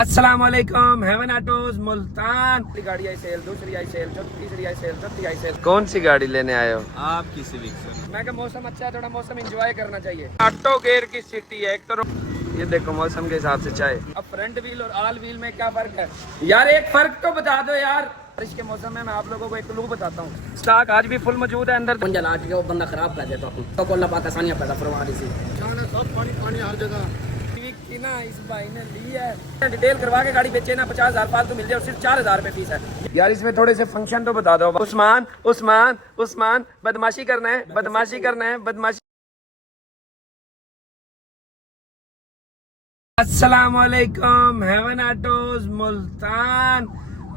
अस्सलाम वालेकुम। Heaven autos Multan. गाड़ी आई सेल, दूसरी आई सेल, तीसरी आई सेल, चौथी आई सेल। कौन सी गाड़ी लेने आए हो? आपकी सिविक सर। मैं मौसम अच्छा है, थोड़ा मौसम एंजॉय करना चाहिए। ऑटो गेयर की सिटी है एक तो। ये देखो मौसम के हिसाब से चाय। अब फ्रंट व्हील और ऑल व्हील में क्या फर्क है यार? एक फर्क तो बता दो यार। बारिश के मौसम में मैं आप लोगों को एक क्लू बताता हूँ। स्टॉक आज भी फुल मौजूद है अंदर। पंजा लाट के वो बंदा खराब कर देता तो को अल्लाह पाक आसानियां पैदा करवा रही थी। सब पानी पानी हर जगह की ना इस भाई ने ली है। डिटेल करवा के गाड़ी बेचे ना 50,000 फालतू मिल जाए और सिर्फ 4,000 रुपए फीस है यार। इसमें थोड़े से फंक्शन तो बता दो। उस्मान उस्मान उस्मान बदमाशी करना है, बदमाशी करना है, बदमाशी। अस्सलाम वालेकुम। Heaven autos Multan.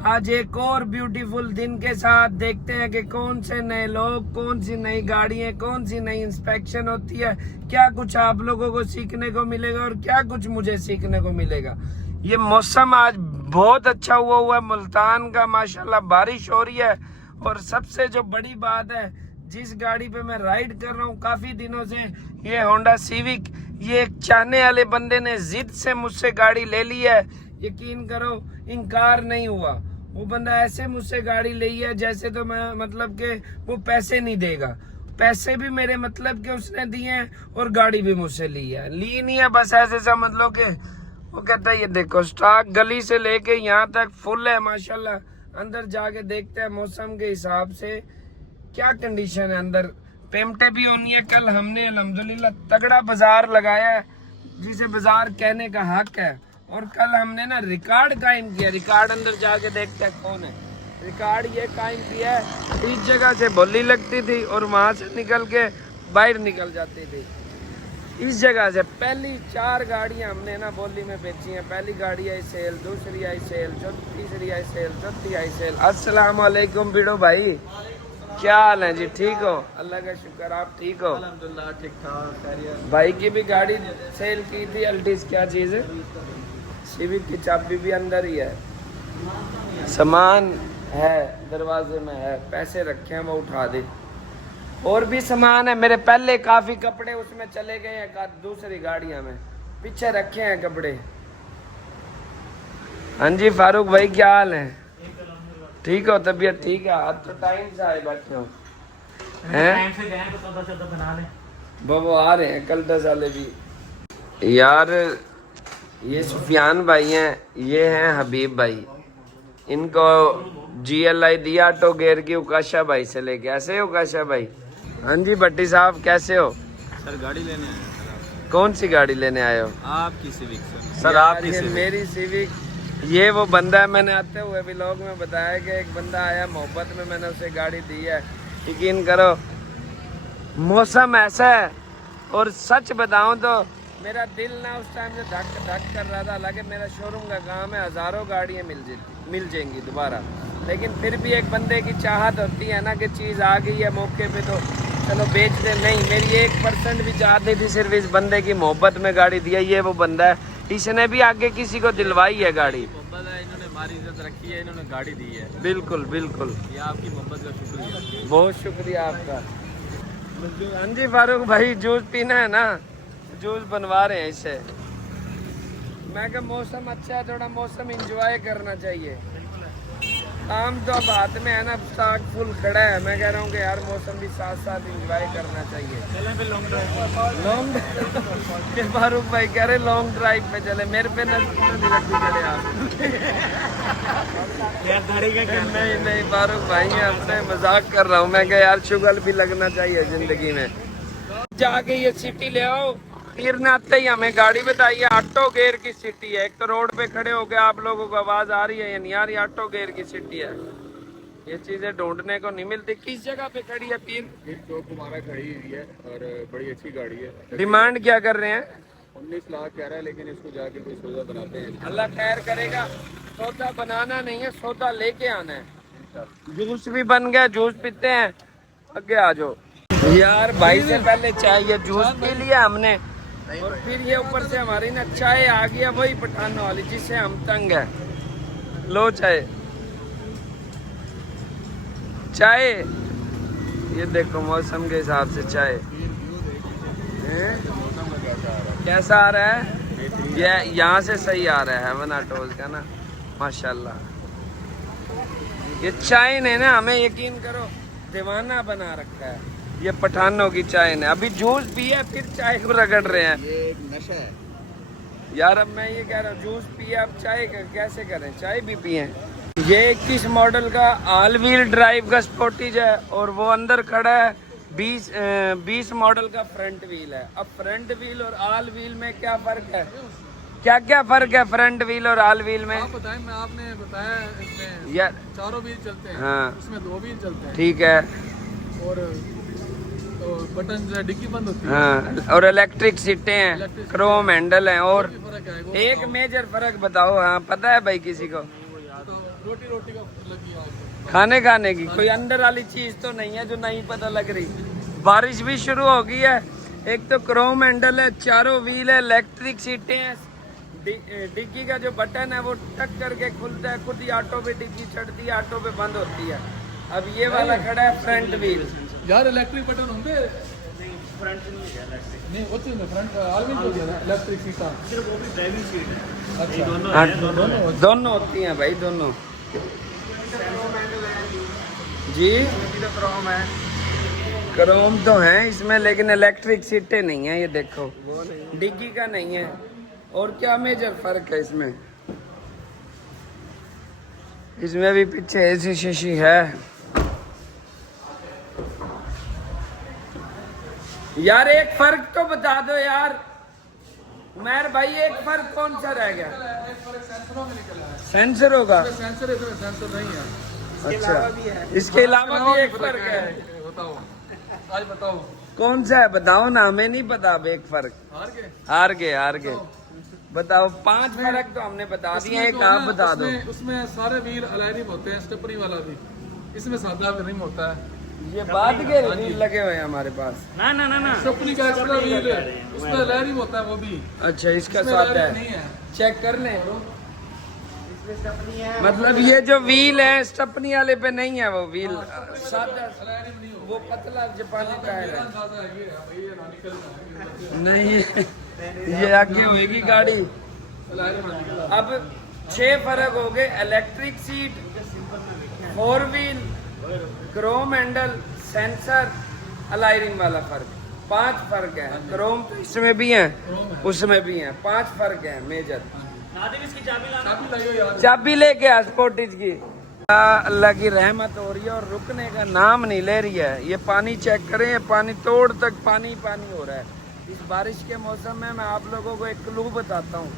आज एक और ब्यूटीफुल दिन के साथ देखते हैं कि कौन से नए लोग, कौन सी नई गाड़ियां, कौन सी नई इंस्पेक्शन होती है, क्या कुछ आप लोगों को सीखने को मिलेगा और क्या कुछ मुझे सीखने को मिलेगा। ये मौसम आज बहुत अच्छा हुआ है मुल्तान का, माशाल्लाह बारिश हो रही है। और सबसे जो बड़ी बात है, जिस गाड़ी पे मैं राइड कर रहा हूँ काफी दिनों से, ये होंडा सिविक, ये एक चाहने वाले बंदे ने जिद से मुझसे गाड़ी ले ली है। यकीन करो इनकार नहीं हुआ। वो बंदा ऐसे मुझसे गाड़ी ली है जैसे तो मैं मतलब के वो पैसे नहीं देगा। पैसे भी मेरे मतलब के उसने दिए हैं और गाड़ी भी मुझसे ली है। ली नहीं है बस ऐसे समझ लो कि वो कहता है ये देखो स्टॉक गली से लेके यहाँ तक फुल है माशाल्लाह। अंदर जाके देखते हैं मौसम के हिसाब से क्या कंडीशन है अंदर। पेमेंटें भी होनी है। कल हमने अल्हम्दुलिल्लाह तगड़ा बाजार लगाया है, जिसे बाजार कहने का हक है। और कल हमने ना रिकॉर्ड कायम किया। रिकॉर्ड अंदर जाके देखते हैं कौन है। रिकॉर्ड ये कायम किया है, इस जगह से बोली लगती थी और वहां से निकल के बाहर निकल जाती थी। इस जगह से पहली 4 गाड़ियां हमने ना बोली में बेची हैं। पहली गाड़ी आई सेल, दूसरी आई सेल, तीसरी आई सेल, चौथी आई सेल। अस्सलाम वालेकुम बिडो भाई, क्या हाल है जी? ठीक हो? अल्लाह का शुक्र, आप ठीक हो? अल्हम्दुलिल्लाह ठीक ठाक। भाई की भी गाड़ी सेल की थी। अल्टीज क्या चीज है? सिविक की चाबी भी अंदर ही है, सामान है दरवाजे में है, पैसे रखे हैं वो उठा दे। और भी सामान है मेरे, पहले काफी कपड़े उसमें चले गए हैं दूसरी गाड़ियां में, पीछे रखे हैं कपड़े। हाँ जी फारूक भाई क्या हाल है? ठीक हो? तबीयत ठीक है? अब तो टाइम से आए बैठे हो हैं? वो आ रहे हैं कल 10 वाले भी यार। ये सुफियान भाई हैं, ये हैं हबीब भाई। इनको GLI दिया ऑटो गेयर की उकाशा भाई से लेके। ऐसे हो उकाशा भाई? हाँ जी भट्टी साहब कैसे हो? सर गाड़ी लेने आए हैं। कौन सी गाड़ी लेने आए हो? आपकी सिविक सर। सर आपकी सिविक? मेरी सिविक। ये वो बंदा है, मैंने आते हुए व्लॉग में बताया कि एक बंदा आया मोहब्बत में, मैंने उसे गाड़ी दी है। यकीन करो मौसम ऐसा है और सच बताऊं तो मेरा दिल ना उस टाइम से धक धक कर रहा था। हालांकि मेरा शोरूम का काम है, हजारों गाड़ियां मिल जाएंगी दोबारा, लेकिन फिर भी एक बंदे की चाहत होती है ना कि चीज़ आ गई है मौके पे तो चलो बेच दे। नहीं, मेरी 1% भी चाहत नहीं थी, सिर्फ इस बंदे की मोहब्बत में गाड़ी दी है। ये वो बंदा है, इसने भी आगे किसी को दिलवाई है गाड़ी। इन्होंने हमारी इज्जत रखी है, इन्होंने गाड़ी दी है। बिल्कुल बिल्कुल, ये आपकी मोहब्बत का शुक्रिया। बहुत शुक्रिया आपका। हाँ जी फारूक भाई जूस पीना है ना? जूस बनवा रहे हैं इससे। मैं कहा मौसम अच्छा है, थोड़ा मौसम एंजॉय करना चाहिए। काम तो अब हाथ में है ना, स्टॉक फुल खड़ा है। मैं कह रहा हूँ कि यार मौसम भी साथ साथ एंजॉय करना चाहिए। लॉन्ग फारूक भाई कह रहे लॉन्ग ड्राइव पे चले, मेरे पे नहीं लगती चले आप। नहीं नहीं फारूक भाई आपसे मजाक कर रहा हूँ। मैं कह यार शुगर भी लगना चाहिए जिंदगी में। जाके ये सिटी ले आओ। फिर न आते ही हमें गाड़ी बताइए, ऑटो गेयर की सिटी है। एक तो रोड पे खड़े हो गए, आप लोगों को आवाज आ रही है या नहीं आ रही? ऑटो गेयर की सिटी है। ये चीजें ढूंढने को नहीं मिलती। किस जगह पे खड़ी है पीर? चौक हमारा खड़ी हुई है और बड़ी अच्छी गाड़ी है। डिमांड क्या कर रहे हैं? 19 लाख कह रहा है, लेकिन इसको जाके कोई सौदा बनाते हैं। अल्लाह खैर करेगा। सौदा बनाना नहीं है, सौदा लेके आना है। जूस भी बन गया, जूस पीते हैं। आगे आ जाओ यार। भाई से पहले चाय ये जूस पी लिया हमने और फिर ये ऊपर से हमारी ना चाय आ गया, वही पठान वाली जिससे हम तंग है। लो चाय चाय। ये देखो मौसम के हिसाब से चाय कैसा आ रहा है? ये यहाँ से सही आ रहा है हेवन ऑटोज का ना, माशाल्लाह। ये चाय ने ना हमें यकीन करो दीवाना बना रखा है। ये पठानों की चाय ने, अभी जूस पिया फिर चाय को रगड़ रहे हैं। ये एक नशा है यार अब मैं ये कह रहा हूँ जूस पिए अब चाय कैसे करें, चाय भी पिए। ये 21 मॉडल का ऑल व्हील ड्राइव का स्पोर्टेज है और वो अंदर खड़ा है 20 मॉडल का फ्रंट व्हील है। अब फ्रंट व्हील और ऑल व्हील में क्या फर्क है, क्या क्या फर्क है फ्रंट व्हील और ऑल व्हील में? आप बताएं, मैं आपने बताया इसमें यार चारों व्हील चलते हैं, हाँ उसमें 2 व्हील चलते हैं, ठीक है। और तो बटन जो है डिक्की बंद होती है, हाँ और इलेक्ट्रिक सीटें हैं, क्रोम हैंडल हैं। और फर्क है वो एक मेजर फर्क बताओ, हाँ पता है भाई किसी को? तो रोटी का लगी आपको खाने की कोई अंदर वाली चीज तो नहीं है जो नहीं पता लग रही। बारिश भी शुरू हो गई है। एक तो क्रोम हैंडल है, चारों व्हील है, इलेक्ट्रिक सीटें हैं, डिग्गी का जो बटन है वो टक करके खुलता है, खुद ही ऑटो पे डिग्गी चढ़ती है, ऑटो पे बंद होती है। अब ये वाला खड़ा है फ्रंट व्हील। यार इलेक्ट्रिक बटन होंगे फ्रंट नहीं वो चीज में फ्रंट ऑल व्हील हो गया ना, इलेक्ट्रिक सीट सिर्फ वो भी ड्राइविंग सीट है। अच्छा हाँ, दोनों होती हैं भाई, दोनों जी। क्रोम है, क्रोम तो है इसमें लेकिन इलेक्ट्रिक सीटें नहीं है। ये देखो डिग्गी का नहीं है। और क्या मेजर फर्क है इसमें? इसमें भी पीछे एसी शीशी है। यार एक फर्क तो बता दो यार उमर भाई, एक फर्क कौन सा रह गया? एक फर्क सेंसरों में निकला है, सेंसर होगा। सेंसर इसमें सेंसर नहीं है। अच्छा इसके अलावा भी एक फर्क है। बताओ आज बताओ कौन सा है बताओ ना, हमें नहीं पता। अब एक फर्क हार गए हार गए बताओ। 5 फर्क तो हमने बता दिए, एक आप बता दो। उसमें सारे व्हील अलाइनिंग होते हैं, स्टेपनी वाला भी, इसमें सादा रिम होता है। ये बाद के व्हील लगे हुए हैं हमारे पास। ना स्टेपनी का एक्स्ट्रा व्हील है, उसमें अलाइनिंग होता है वो भी। अच्छा इसका इसमें सादा अलाइनिंग नहीं है, है। चेक कर लें। मतलब ये जो व्हील है स्टपनी वाले पे नहीं है, वो व्हील सादा, अलाइनिंग नहीं होता। वो पतला जापानी टायर मेरा है। अंदाजा है ये है भाई, ये ना निकल नहीं ये आगे होएगी गाड़ी। अलाइनिंग ना निकल। अब 6 फर्क हो गए, electric seat, 4 wheel, chrome handle, sensor, अलाइरिंग वाला फर्क। 5 फर्क है। क्रोम तो इसमें भी है उसमें भी है, 5 फर्क है मेजर। चाबी लाइयो यार। चाबी लेके आ स्पोर्टेज की। अल्लाह की रहमत हो रही है और रुकने का नाम नहीं ले रही है। ये पानी चेक करें, पानी तोड़ तक पानी हो रहा है। इस बारिश के मौसम में मैं आप लोगों को एक क्लू बताता हूँ।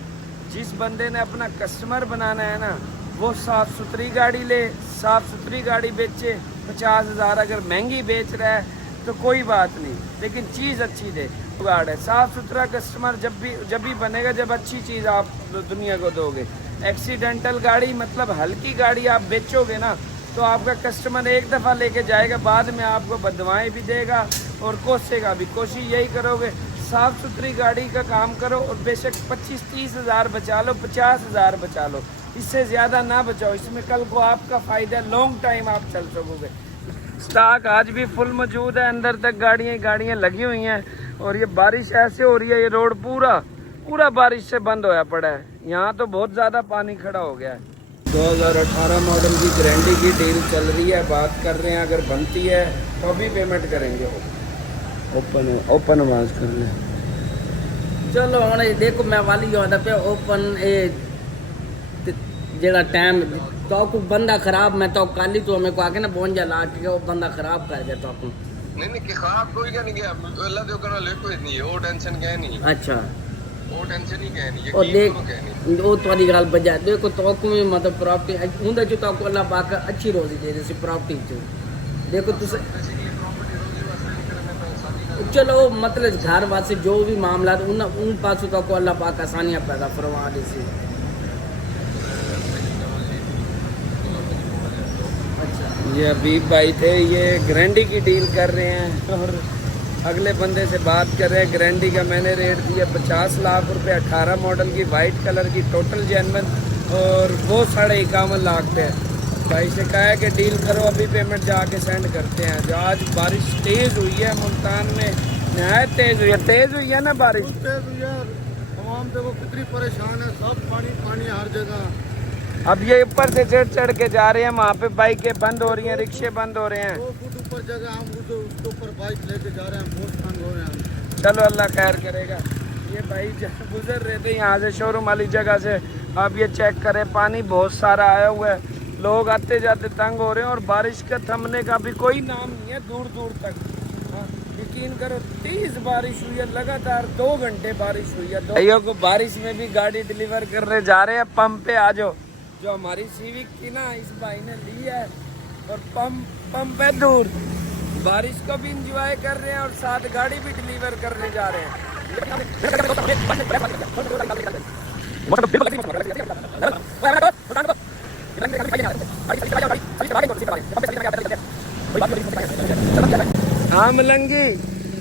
जिस बंदे ने अपना कस्टमर बनाना है ना, वो साफ़ सुथरी गाड़ी ले, साफ़ सुथरी गाड़ी बेचे। 50,000 अगर महंगी बेच रहा है तो कोई बात नहीं, लेकिन चीज़ अच्छी दे। गाड़ है साफ़ सुथरा कस्टमर जब भी बनेगा जब अच्छी चीज़ आप दुनिया को दोगे। एक्सीडेंटल गाड़ी मतलब हल्की गाड़ी आप बेचोगे ना तो आपका कस्टमर एक दफ़ा लेके जाएगा, बाद में आपको बदवाएं भी देगा और कोसेगा भी। कोशिश यही करोगे साफ़ सुथरी गाड़ी का काम करो और बेशक 25-30 हज़ार बचा लो, 50,000 बचा लो, इससे ज़्यादा ना बचाओ। इसमें कल को आपका फ़ायदा, लॉन्ग टाइम आप चल सकोगे। स्टॉक आज भी फुल मौजूद है, अंदर तक गाड़ियाँ लगी हुई हैं। और ये बारिश ऐसे हो रही है, ये रोड पूरा बारिश से बंद होया पड़ा है। यहाँ तो बहुत ज़्यादा पानी खड़ा हो गया है। 2018 मॉडल की गारंटी की डील चल रही है, बात कर रहे हैं। अगर बनती है तो अभी पेमेंट करेंगे। ओपन आवाज़ कर लें। चलो हम देखो मैं वाली जो पे ओपन जेड़ा टाइम तो को बंदा खराब, मैं तो काली तो मेरे को आके ना पहुंच जा लाट के वो बंदा खराब कर गया। तो आपको नहीं कि खराब कोई क्या नहीं गया, अल्लाह जो करना ले कोई नहीं है, वो टेंशन क्या नहीं। अच्छा वो टेंशन ही क्या नहीं, और देख क्या नहीं। वो तुम्हारी गाल बजा देखो तो को में मतलब प्रॉपर्टी उंदा जो तो अल्लाह पाक अच्छी रोजी दे जैसे प्रॉपर्टी जो देखो तुस चलो मतलब घर वास्ते जो भी मामला उन पासों तो को अल्लाह पाक आसानियां पैदा फरमा दे सी। ये अबीब भाई थे, ये गारंटी की डील कर रहे हैं और अगले बंदे से बात कर रहे हैं। गारंटी का मैंने रेट दिया 50 लाख रुपए, 18 मॉडल की वाइट कलर की टोटल जेनवन, और वो 51.5 लाख पे है। भाई से कहा है कि डील करो, अभी पेमेंट जाके सेंड करते हैं। जो आज बारिश तेज़ हुई है मुल्तान में, नहायत तेज़ हुई है ना बारिश। तेज हुई है, तमाम आवाम देखो कितनी परेशान है, सब पानी पानी हर जगह। अब ये ऊपर से चढ़ के जा रहे हैं, वहाँ पे बाइकें बंद हो रही हैं, रिक्शे बंद हो रहे हैं। 2 फुट ऊपर जगह, हम उसके ऊपर बाइक लेके जा रहे हैं, बहुत तंग हो रहे हैं। चलो अल्लाह खैर करेगा। ये भाई गुजर रहे थे यहाँ से शोरूम वाली जगह से, अब ये चेक करें पानी बहुत सारा आया हुआ है, लोग आते जाते तंग हो रहे हैं और बारिश का थमने का भी कोई नाम नहीं है दूर दूर तक। हाँ, यकीन करो तेज बारिश हुई है, लगातार 2 घंटे बारिश हुई है। भाइयों को बारिश में भी गाड़ी डिलीवर करने जा रहे हैं, पंप पे आ जाओ। जो हमारी सिविक की ना इस भाई ने ली है और पंप है दूर, बारिश को भी इंजॉय कर रहे हैं और साथ गाड़ी भी डिलीवर करने जा रहे हैं। हाँ मलंगी,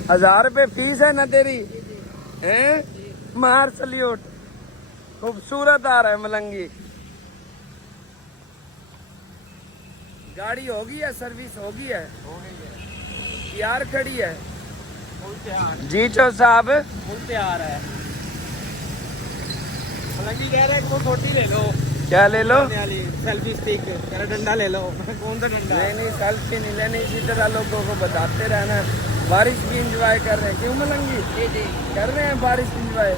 1000 रुपये फीस है ना तेरी, हैं? मार सल्यूट, खूबसूरत आ रहा है मलंगी। गाड़ी होगी है, सर्विस होगी है, यार खड़ी है जी। चो साहब तैयार है, मलंगी कह रहे हैं वो छोटी ले लो। क्या ले लो? सेल्फी स्टिक, डंडा ले लो। कौन सा डंडा? नहीं सेल्फी नहीं लेनी, इसी तरह लोगों को बताते रहना। बारिश भी इंजॉय कर रहे हैं, क्यों मलंगी? जी कर रहे हैं बारिश इंजॉय।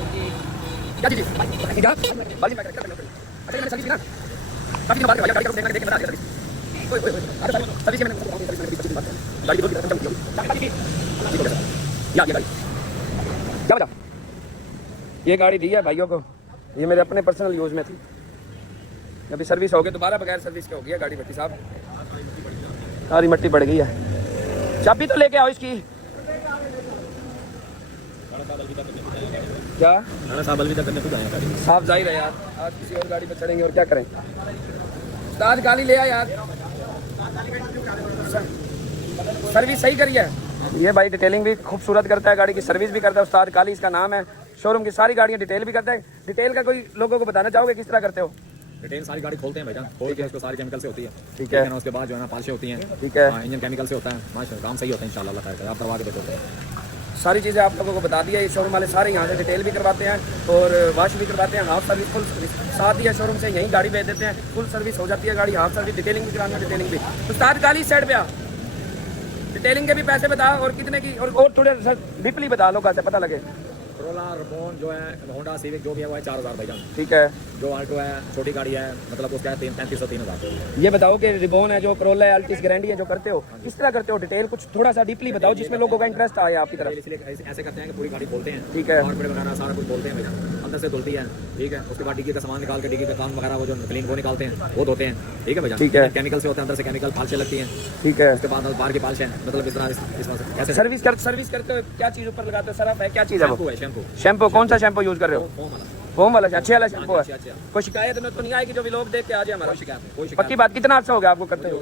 ये गाड़ी दी है भाइयों को, ये मेरे अपने पर्सनल यूज में थी, अभी सर्विस हो गई, दोबारा बगैर सर्विस के हो गया गाड़ी। भट्टी साहब सारी मिट्टी पड़ गई है, चाबी तो लेके आओ इसकी। क्या साहब अलविदा करने को गए गाड़ी? साहब जाहिर है यार, आज किसी और गाड़ी पर चढ़ेंगे और क्या करें। उस्ताद गाड़ी ले आ यार, सर्विस सही करी है। ये भाई डिटेलिंग भी खूबसूरत करता है, गाड़ी की सर्विस भी करता है, उस्ताद काली इसका नाम है। शोरूम की सारी गाड़ियाँ डिटेल भी करता है। डिटेल का कोई लोगों को बताना चाहोगे किस तरह करते हो? डिटेल सारी गाड़ी खोलते हैं भाईजान, खोल के उसको सारी केमिकल से होती है, ठीक है ना, उसके बाद जो है ना पालिश होती हैं, ठीक है, इंजन केमिकल से होता है, माशाल्लाह काम सही होता है इंशाल्लाह अल्लाह खैर। आप करवा के देखो, सारी चीज़ें आप लोगों को बता दिया। ये शोरूम वाले सारे यहाँ से डिटेल भी करवाते हैं और वॉश भी करवाते हैं, हाफ सर्विस फुल सर्विस साथ ही है। शोरूम से यहीं गाड़ी भेज देते हैं, फुल सर्विस हो जाती है गाड़ी, हाफ सर्विस, डिटेलिंग भी करानी है, डिटेलिंग भी। उस्ताद काली साइड पे आ, डिटेलिंग के भी पैसे बता और कितने की, और थोड़े डीपली बता लो कैसे पता लगे। कोरोला, रिबॉन जो है, होंडा सिविक जो भी है वो है 4000 भाईजान, ठीक है। जो आल्टो है छोटी गाड़ी है, मतलब उसका है 3500 3000। ये बताओ कि रिबॉन है, जो कोरोला है, अल्टिस गारंटी है, जो करते हो किस तरह करते हो? डिटेल कुछ थोड़ा सा डीपली बताओ जिसमें लोगों का इंटरेस्ट आए आपकी तरफ। इसलिए ऐसे करते हैं कि पूरी गाड़ी खोलते हैं, ठीक है, कारपेट वगैरह सारा कुछ खोलते हैं भाईजान, अंदर से धुलती है, ठीक है। उसके बाद डिग्गी का सामान निकाल के, डिग्गी का काम वगैरह वो जो क्लीन वो निकालते हैं, वो धोते हैं, ठीक है भाईजान, ठीक है। केमिकल से होते हैं, अंदर से केमिकल पालशें लगती हैं, ठीक है। उसके बाद बाहर की पालशें, मतलब इस तरह ऐसे सर्विस करते हो। क्या चीज़ ऊपर लगाते हो? सरफ है, क्या चीज़ है? शैम्पू। कौन सा शैम्पू यूज कर रहे हो? फोम वाला, अच्छे वाला शैम्पू है। कोई शिकायत तो नहीं आएगी जो भी लोग देख के आ जाए हमारा? पक्की बात। कितना अर्सा हो गया आपको करते हो?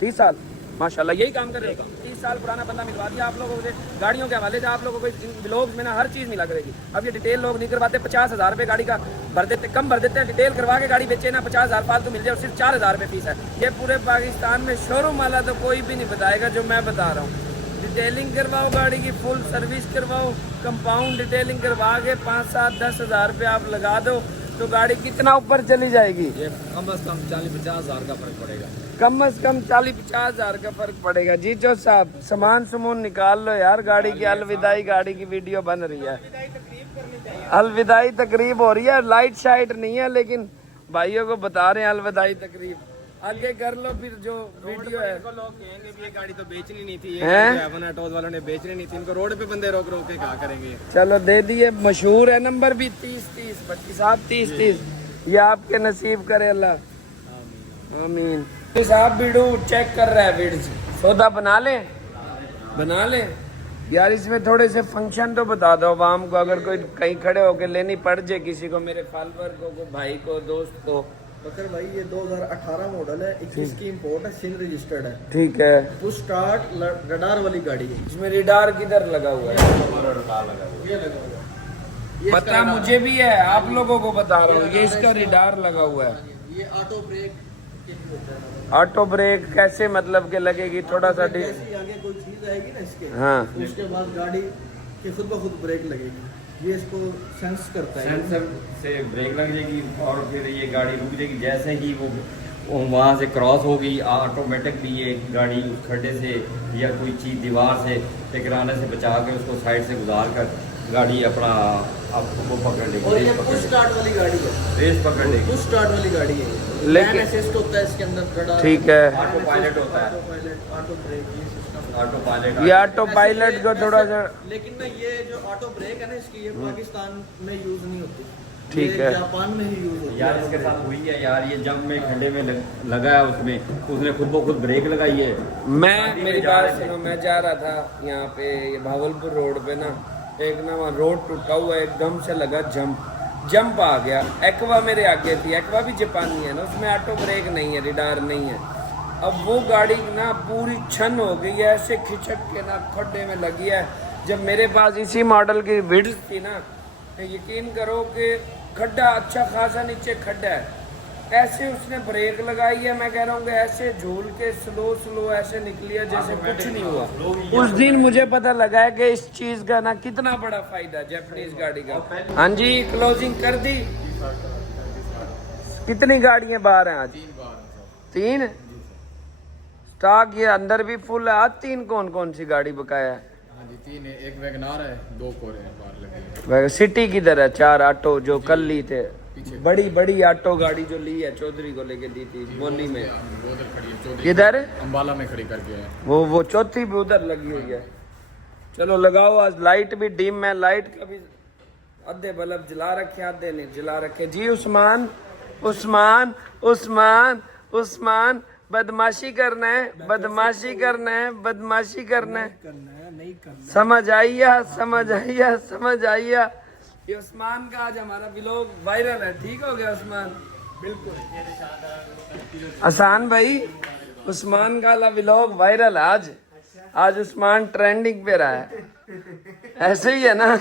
30 साल माशाल्लाह, यही काम कर रहे हो। 30 साल पुराना बंदा मिलवा दिया आप लोगों से गाड़ियों के हवाले से। आप लोगों को ब्लॉग्स में ना हर चीज़ मिला करेगी। अब ये डिटेल लोग नहीं करवाते, 50,000 रुपये गाड़ी का भर देते, कम भर देते हैं, डिटेल करवा के गाड़ी बेचे ना 50,000 फालतू मिल जाए और सिर्फ 4,000 रुपये फीस है। ये पूरे पाकिस्तान में शोरूम वाला तो कोई भी नहीं बताएगा जो मैं बता रहा हूँ। डिटेलिंग करवाओ, गाड़ी की फुल सर्विस करवाओ, कंपाउंड डिटेलिंग करवा के 5, 7, 10 हज़ार रुपये आप लगा दो तो गाड़ी कितना ऊपर चली जाएगी? ये कम से कम 40-50 हज़ार का फर्क पड़ेगा, कम से कम 40-50 हज़ार का फर्क पड़ेगा। जी जो साहब सामान सुमून निकाल लो यार, गाड़ी की अलविदाई, गाड़ी की वीडियो बन रही है, अलविदाई तकरीब हो रही है। लाइट शाइट नहीं है लेकिन भाइयों को बता रहे हैं अलविदाई तकरीब। आगे कर लो फिर जो वीडियो है। लोग कहेंगे भी ये गाड़ी तो बेचनी नहीं थी, ये ऑटोज वालों ने बेचनी नहीं थी, इनको रोड पे बंदे रोक रोक के कहा करेंगे। चलो दे दिए, मशहूर है नंबर भी 30-30 भट्टी साहब 30-30। ये आपके नसीब करे अल्लाह, आमीन। साहब बीडू चेक कर रहा है, बीड सौदा बना ले यार। इसमें थोड़े से फंक्शन तो बता दो आवाम को, अगर कोई कहीं खड़े होके लेनी पड़ जाए किसी को, मेरे फॉलोअर को, भाई को, दोस्त को। बकर भाई ये 2018 मॉडल है, 21 की इंपोर्ट है, सिंध रजिस्टर्ड है, ठीक है। पुश स्टार्ट रडार वाली गाड़ी है। इसमें रिडार किधर लगा हुआ है? ये लगा हुआ है, पता मुझे भी है, आप लोगों को बता रहा हूँ, ये इसका रिडार लगा हुआ है। ये ऑटो ब्रेक, ऑटो ब्रेक कैसे मतलब के लगेगी? थोड़ा सा जैसे आगे कोई चीज आएगी ना इसके, हाँ, उसके बाद गाड़ी के खुद ब खुद ब्रेक लगेगी। ये इसको सेंस करता है। सेंसर से ब्रेक लग जाएगी और फिर ये गाड़ी रुक जाएगी। जैसे ही वो वहाँ से क्रॉस होगी ऑटोमेटिकली ये गाड़ी उस खड्डे से या कोई चीज़ दीवार से टकराने से बचा के उसको साइड से गुजार कर गाड़ी अपना आपको वो पकड़ लेगी। और ये पुश स्टार्ट वाली गाड़ी है, रेस पकड़ लेगी। पुश स्टार्ट वाली गाड़ी है। लेकिन- लैन असिस्ट होता है इसके अंदर खड़ा। ठीक है, ऑटो पायलट होता है, ऑटो पायलट, ऑटो ब्रेक, ये सिस्टम। Auto pilot. ये ऑटो पायलट को थोड़ा सा लेकिन ना ये जो ऑटो ब्रेक है ना इसकी, ये पाकिस्तान में यूज नहीं होती। ठीक ये है। जापान में ही यूज होती है। यार इसके साथ हुई है यार, ये जब में खड्डे में लगा है उसमें उसने खुद ब खुद ब्रेक लगाई है। मैं मेरी बात सुनो, मैं जा रहा था यहाँ पे ये भावलपुर रोड पे ना, एक ना वहाँ रोड टूटा हुआ है, एकदम से लगा जंप आ गया। एक्वा मेरे आगे थी, एक्वा भी जापानी है ना, उसमें ऑटो ब्रेक नहीं है, रिडार नहीं है। अब वो गाड़ी ना पूरी छन हो गई है, ऐसे खिचक के ना खड्डे में लगी है। जब मेरे पास इसी मॉडल की विड्थ थी ना, तो यकीन करो कि खड्डा अच्छा खासा नीचे खड्डा है, ऐसे उसने ब्रेक लगाई है। मैं कह रहा हूँ कि ऐसे झूल के स्लो ऐसे निकली है जैसे कुछ नहीं हुआ। उस दिन मुझे पता लगा है कि इस चीज का ना कितना बड़ा फायदा जापानीज गाड़ी का। हाँ जी, क्लोजिंग कर दी। कितनी गाड़ियां बाहर हैं आज? 3 स्टॉक ये अंदर भी फुल है। आज 3 कौन कौन सी गाड़ी बकाया है? हाँ जी 3 है, एक वैगनार है, 2 कोरे हैं बाहर लगे हैं। सिटी किधर है? 4 ऑटो जो कल ली थे, बड़ी ऑटो गाड़ी जो ली है चौधरी को लेके दी थी मोली में, वो उधर खड़ी है, चौधरी किधर? अम्बाला में खड़ी करके है। वो चौथी भी उधर लगी हुई है। चलो लगाओ, आज लाइट भी डिम है, लाइट का भी आधे बल्ब जला रखे आधे नहीं जला रखे। जी उस्मान उस्मान उस्मान उस्मान बदमाशी करना है, बदमाशी करना है, बदमाशी करना है। समझ आइया समझ आइया समझ आइया। ये उस्मान का आज हमारा व्लॉग वायरल है। ठीक हो गया उस्मान? बिल्कुल। आसान भाई, उस्मान का व्लॉग वायरल आज उस्मान ट्रेंडिंग पे रहा है। ऐसे ही है ना?